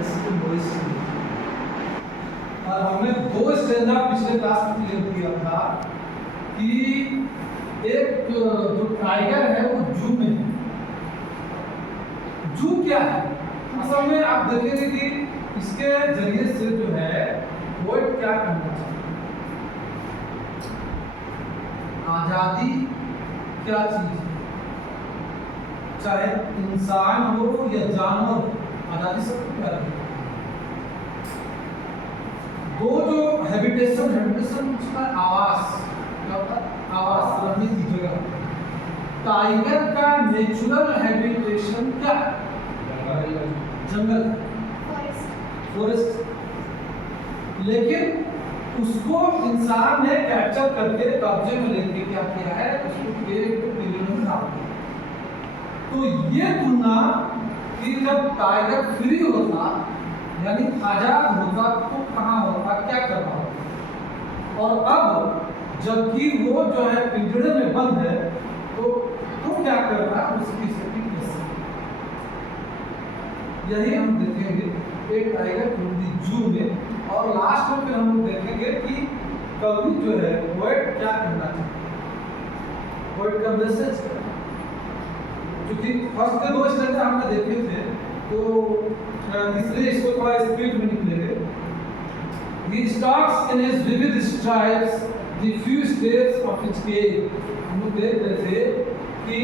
जैसे वॉइस और हमने दो स्टेंजा पिछले क्लास में क्लियर किया था कि एक जो टाइगर है वो जू में है। जू क्या है असल में आप देखेंगे कि इसके जरिए से जो है वो क्या करना चाहिए, आजादी क्या चीज है, चाहे इंसान हो या जानवर, आजादी सबको प्यार है। दो जो हैबिटेशन उसका आवास क्या होता है, आवास रहने की जगह। टाइगर का नेचुरल हैबिटेशन क्या है, जंगल, फॉरेस्ट। लेकिन उसको इंसान ने कैप्चर करके कब्जे में लेके क्या किया है, उसको पिंजरे में डाल दिया। तो ये तुलना कि जब टाइगर फ्री होता यानी आजाद होता तो कहाँ होता, क्या कर रहा होता, और अब जबकि वो जो है पिंजरे में बंद है तो क्या कर रहा है, उसकी स्थिति कैसे। यही हम देखेंगे एक टाइगर जू में, और लास्ट में फिर हम लोग देखेंगे कि कवि जो है पोएट क्या करना चाहिए, पोएट का मैसेज क्या है। क्योंकि फर्स्ट के दो स्टेंजा हमने देखे थे तो इसलिए इसको थोड़ा स्पीड में निकलेंगे। He stalks in his vivid stripes the few steps of his cage। हम लोग देख रहे थे कि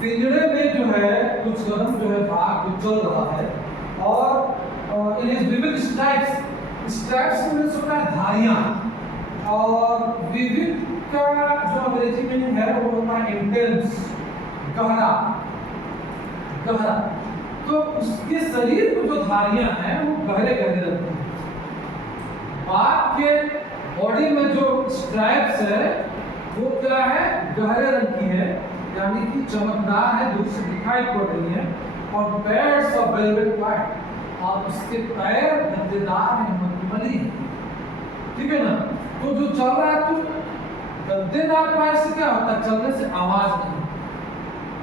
पिंजरे में जो है कुछ गरम जो है भाग चल रहा है, और in his vivid stripes में होता है धारियां, और विविध का जो अंग्रेजी मीनिंग है वो होता है इंटेंस, गहरा। तो उसके शरीर में जो धारियां हैं वो गहरे गहरे रहते हैं। बाघ के बॉडी में जो स्ट्राइप्स है वो क्या है, गहरे रंग की है, यानी कि चमकदार है, दूर से दिखाई पड़ रही है, और पैड्स ऑफ वेलवेट व्हाइट, और उसके पैर गद्देदार हैं, मखमली। ठीक है ना। तो जो चल रहा है तो गद्देदार पैर से क्या होता है, चलने से आवाज नहीं,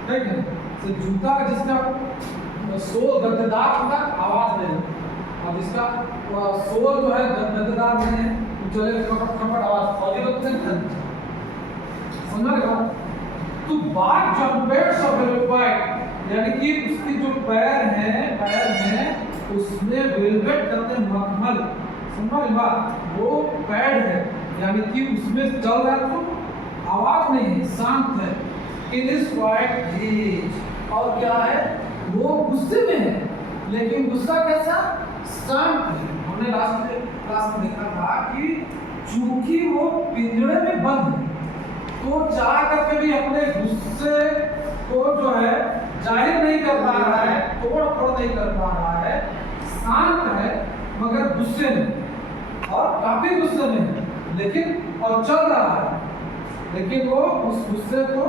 ठीक है। तो जूता का जिसका सोल गद्देदार होता है आवाज नहीं, और जिसका सोल जो है गद्देदार नहीं है तो चले खपट खपट आवाज, फौजी लोग नहीं समझ रहे हो। तो बाघ जो पैड्स ऑफ वेलवेट व्हाइट यानी कि उसकी जो पैर हैं उसमें वेलवेट करते हैं, मखमल, समझ बात, वो पैड है यानी कि उसमें चल रहा है तो आवाज नहीं है, शांत है। इन इज क्वाइट एज, और क्या है वो गुस्से में है, लेकिन गुस्सा कैसा, शांत है। हमने लास्ट क्लास में देखा था कि चूंकि वो पिंजरे में बंद है तो चाह करके भी अपने गुस्से को जो है जाहिर नहीं कर पा रहा है, तोड़ फोड़ नहीं कर पा रहा है, शांत है मगर गुस्से में, और काफी गुस्से में है, लेकिन और चल रहा है, लेकिन वो उस गुस्से को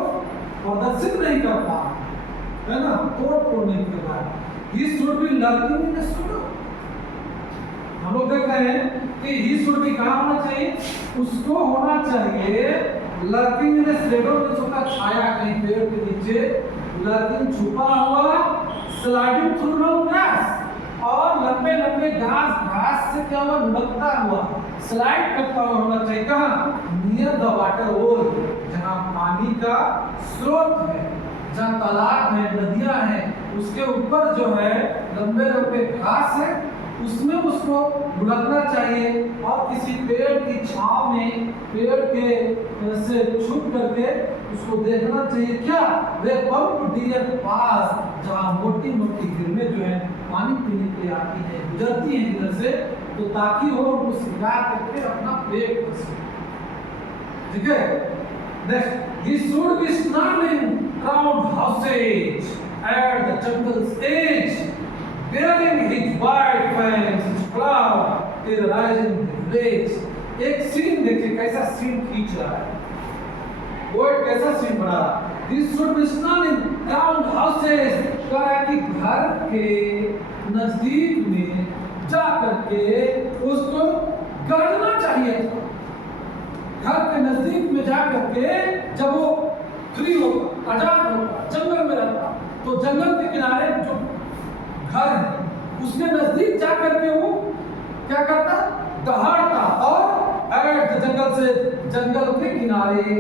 प्रदर्शित नहीं कर पा रहा है ना, तोड़ फोड़ नहीं कर पा रहा। He should be lurking in the shadow। हम लोग देख रहे हैं कि he should be कहाँ होना चाहिए, उसको होना चाहिए लर्किंग इन द शैडो, में उसका छाया कहीं पेड़ के नीचे, लर्किंग छुपा हुआ, स्लाइडिंग थ्रू लॉन्ग ग्रास, और लंबे लंबे घास से क्या हुआ, लुढ़कता हुआ, स्लाइड करता हुआ होना चाहिए। कहाँ, नियर द वाटर होल, जहाँ पानी का स्रोत है, जहाँ तालाब है, नदियां हैं, उसके ऊपर जो है लंबे लंबे घास है, उसमें उसको लुढ़कना चाहिए, और किसी पेड़ की छांव में पेड़ के से छुप करके उसको देखना चाहिए। क्या, वे पंप डियर पास, जहाँ मोटी मोटी गिरने जो है पानी पीने के लिए आती है, गुजरती है इधर से, तो ताकि वो उनको शिकार करके अपना पेट भर सके। ठीक है। Next, he should be snarling round houses at the jungle's edge, bearing his wide fangs, his claw terrorizing the village। एक सीन देखिए कैसा सीन खींच रहा है, वो कैसा सीन बना रहा है। He should be snarling round houses, कह रहा है कि घर के नजदीक में जा करके उसको गरजना चाहिए था। घर के नजदीक में जा करके जब वो फ्री होगा, आजाद होगा, जंगल में रहता, तो जंगल के किनारे जो घर है उसके नजदीक नजदीक जाकर के वो क्या करता, दहाड़ता और जंगल के किनारे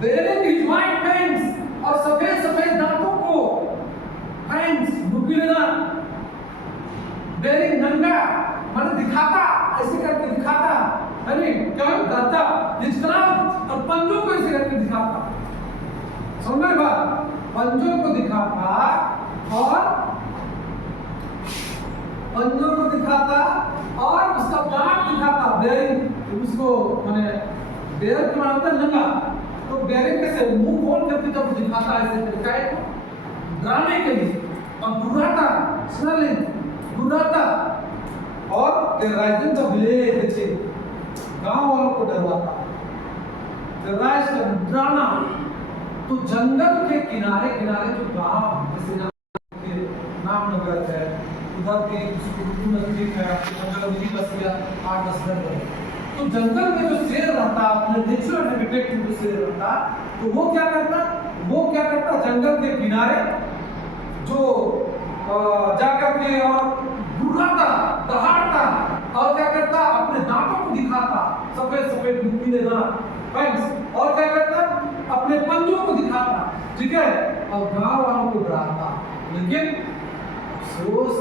बेरिंग हिज वाइट फैंग्स और सफेद सफेद दांतों को, फैंग्स नुकीले दांत, बेरिंग नंगा माने दिखाता, ऐसे करके दिखाता, यानी क्या करता, जितना और पंजों को ऐसे करके दिखाता, समझ में बात, पंजों को दिखाता और उसका दांत दिखाता, बेरिंग उसको माने बेर के माने होता है नंगा, तो बेरिंग कैसे मुंह खोल करके जब दिखाता है ऐसे दिखाए डराने के लिए, और घुराता, घुराता और टेरराइजिंग द विलेज, गांव वालों को डरवाता, टेरराइज का डराना। तो जंगल के किनारे किनारे जो गांव जैसे नामनगर है, उधर के नजदीक है, जंगल में बस गया 8-10 घर, तो जंगल में जो शेर रहता, अपने नेचुरल हैबिटेट में जो शेर रहता, तो वो क्या करता जंगल के किनारे जो जाकर के और घुराता, दहाड़ता और क्या करता, अपने दांतों को दिखाता, सफेद सफेद नुकीले दांत, फैंग्स, और क्या करता, अपने पंजों को दिखाता, ठीक है, और गांव वालों को डराता। लेकिन अफसोस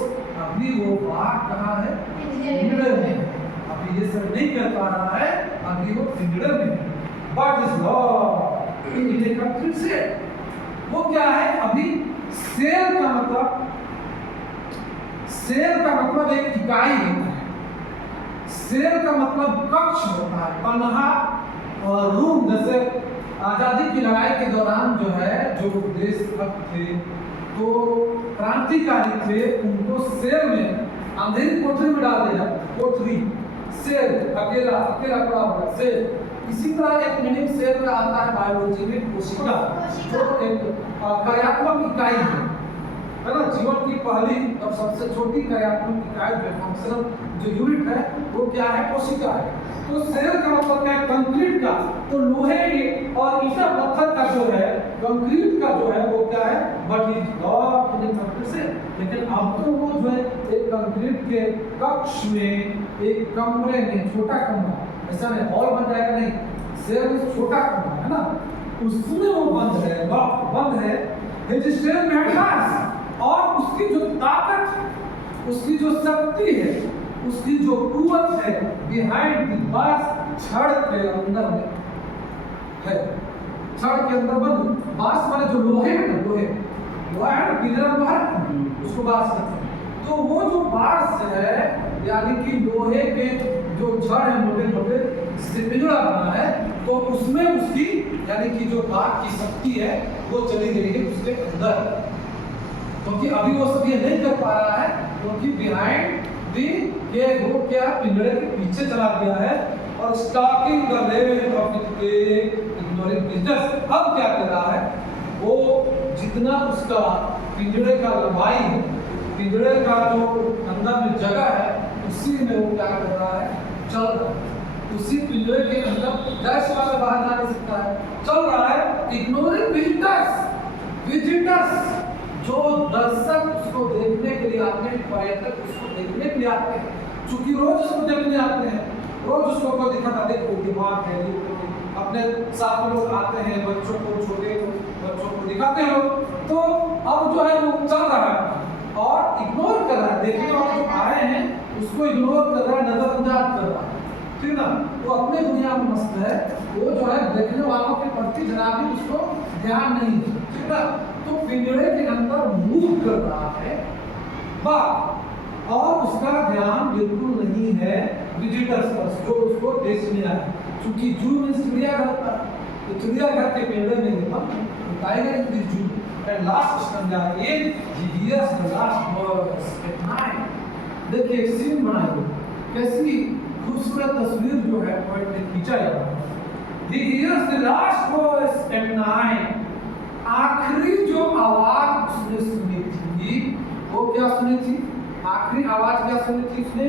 अभी वो बाघ कहाँ है, पिंजड़े में, अभी ये सब नहीं कर पा रहा है, अभी वो पिंजड़े में है। बट इस लॉ फिर से वो क्या है, अभी शेर का मतलब एक इकाई होता है, शेर का मतलब कक्ष होता है, पन्हा और रूम। जैसे आजादी की लड़ाई के दौरान जो है, जो देशभक्त थे, तो क्रांतिकारी थे, उनको शेर में अंधेरी कोठरी में डाल दिया, कोठरी, शेर अकेला पड़ा हुआ शेर। इसी तरह एक मीनिंग शेर का आता है बायोलॉजी में, कोशिका, जो एक कार्यात्मक इकाई है ना, जीवन की पहली और सबसे छोटी कार्यात्मक इकाई जो फंक्शनल जो यूनिट है वो क्या है, कोशिका है। तो शेर का मतलब क्या है, कंक्रीट का, तो लोहे और ईटा पत्थर का जो है, कंक्रीट का जो है वो क्या है, बट इज नॉट से। लेकिन अब तो वो जो है एक कंक्रीट के कक्ष में, एक कमरे में, छोटा कमरा, ऐसा नहीं हॉल बन जाएगा, नहीं, शेर छोटा कमरा है ना, उसमें वो बंद है, रजिस्टर में है, और उसकी जो ताकत, उसकी जो शक्ति है, उसकी जो कुवत है, बिहाइंड द बास, छड़ के अंदर में है, छड़ के अंदर बंद। बास माने जो लोहे है ना, लोहा है ना, पिलर लोहा, उसको बास कहते हैं। तो वो जो बास है, यानी कि लोहे के जो छड़ है, मोटे मोटे, जिससे पिंजरा बना है, तो उसमें उसकी यानी कि जो बाघ की शक्ति है वो चली गई है उसके अंदर, क्योंकि अभी वो सब ये नहीं कर पा रहा है, क्योंकि बिहाइंड दी के वो क्या पिंजरे के पीछे चला गया है, और stocking the level of the ignoring business. अब क्या कर रहा है, वो जितना उसका पिंजरे का लंबाई है, पिंजरे का जो अंदर में जगह है, उसी में वो क्या कर रहा है, चल रहा है। उसी पिंजरे के अंदर डैश वाले बाहर जा नहीं सकता है, चल रहा है, इग्नोरिंग विजिटर्स, जो दर्शक उसको देखने के लिए आते हैं, पर्यटक उसको देखने के लिए आते हैं, चूंकि रोज उसको देखने आते हैं, रोज उसको कोई दिखाता, देखो दिमाग है, अपने साथ में लोग आते हैं, बच्चों को, छोटे बच्चों को दिखाते हैं लोग। तो अब जो है वो चल रहा है और इग्नोर कर रहा है, देखने वाले जो आए हैं उसको इग्नोर कर रहा है, नजरअंदाज कर रहा है, ठीक ना। वो अपने दुनिया में मस्त है, वो जो है देखने वालों के प्रति जरा भी उसको ध्यान नहीं है, ठीक ना। तो पिंजरे के अंदर मूव कर रहा है बाघ, और उसका ध्यान बिल्कुल नहीं है विजिटर्स पर, जो उसको देखने आए। क्योंकि जू में चिड़ियाघर था, तो चिड़ियाघर के पिंजरे में ये tiger in the zoo and last standard in he hears the last words at night. देखिए एक सीन बनाइए, कैसी खूबसूरत तस्वीर जो है पॉइंट ने खींचा है। He hears the last words at night, आखिरी जो आवाज उसने सुनी थी, वो क्या सुनी थी, आखिरी आवाज क्या सुनी थी उसने,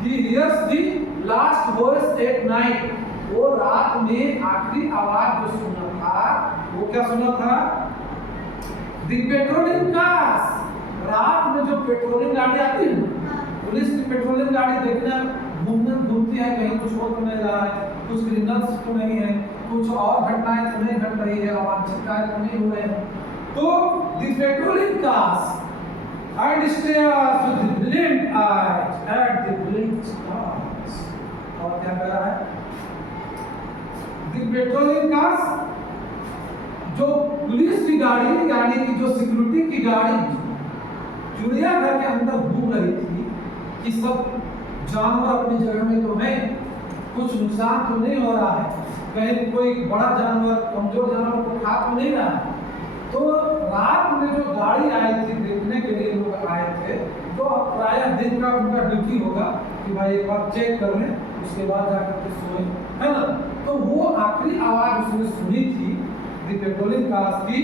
he hears the last voice at night, वो रात में आखिरी आवाज जो सुना था, वो क्या सुना था, the patrolling cars, रात में जो पेट्रोलिंग गाड़ी पुलिस की पेट्रोलिंग गाड़ी देखना घूमती है, कहीं कुछ हो तो नहीं रहा है, कुछ क्रिमिनल्स तो नहीं है, कुछ और घटनाएं तो नहीं घट रही है, अवांछित कार्य तो नहीं हो रहे हैं। तो the patrolling cars and stares with the brilliant eyes at the brilliant stars। और क्या कह रहा है? The पेट्रोलिंग कार्स, जो पुलिस की गाड़ी यानी कि जो सिक्योरिटी की गाड़ी चिड़ियाघर के अंदर घूम रही थी कि सब जानवर अपनी जगह में तो हैं, कुछ नुकसान तो नहीं हो रहा है, कहीं कोई बड़ा जानवर कमजोर जानवर को खा तो नहीं रहा है। तो रात में जो गाड़ी आई थी देखने के लिए लोग आए थे, तो प्रायः दिन का उनका ड्यूटी होगा कि भाई एक बार चेक कर लें, उसके बाद जाकर के सोए, है ना। तो वो आखिरी आवाज उसने सुनी थी द पेट्रोलिंग कार्स की,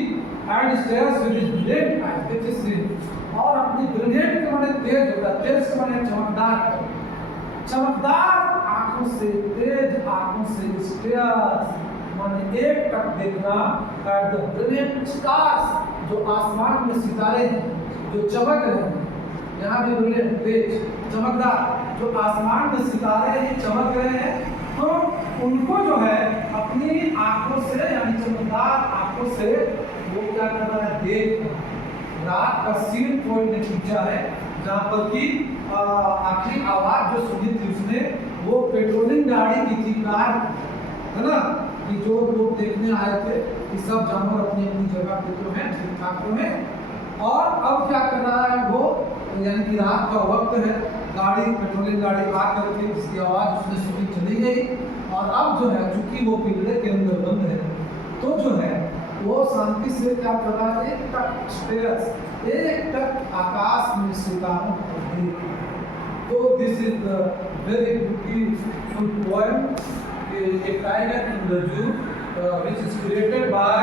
and stairs with his brilliant eyes, और अपनी ब्रिलियंट के माने तेज होता, तेज के माने चमकदार, चमकदार आंखों से, तेज आंखों से स्टेयर्स माने एक टक देखना एट द ब्रिलियंट स्टार्स, जो आसमान में सितारे हैं जो चमक रहे हैं, यहाँ भी ब्रिलियंट तेज चमकदार, जो आसमान में सितारे हैं चमक रहे हैं, तो उनको जो है अपनी आंखों से यानी चमकदार आंखों से वो क्या कर रहा है, देख रात का सीन कोई ने खींचा है, जहाँ पर कि आखिरी आवाज जो सुनी थी उसने वो पेट्रोलिंग गाड़ी की थी, कार है ना, कि जो लोग देखने आए थे कि सब जानवर अपनी अपनी जगह पे तो हैं, ठीक ठाक तो हैं। और अब क्या कर रहा है वो, यानी कि रात का वक्त है, गाड़ी पेट्रोलिंग गाड़ी आ करके जिसकी आवाज़ उसने सुनी चली गई, और अब जो है चूंकि वो पिंजरे के अंदर बंद है, तो जो है वो शांति से क्या कर रहा है, एक टक स्टेयर्स, एक टक आकाश में सितारों को देख। तो this is the very beautiful poem, A Tiger in the Zoo, which is created by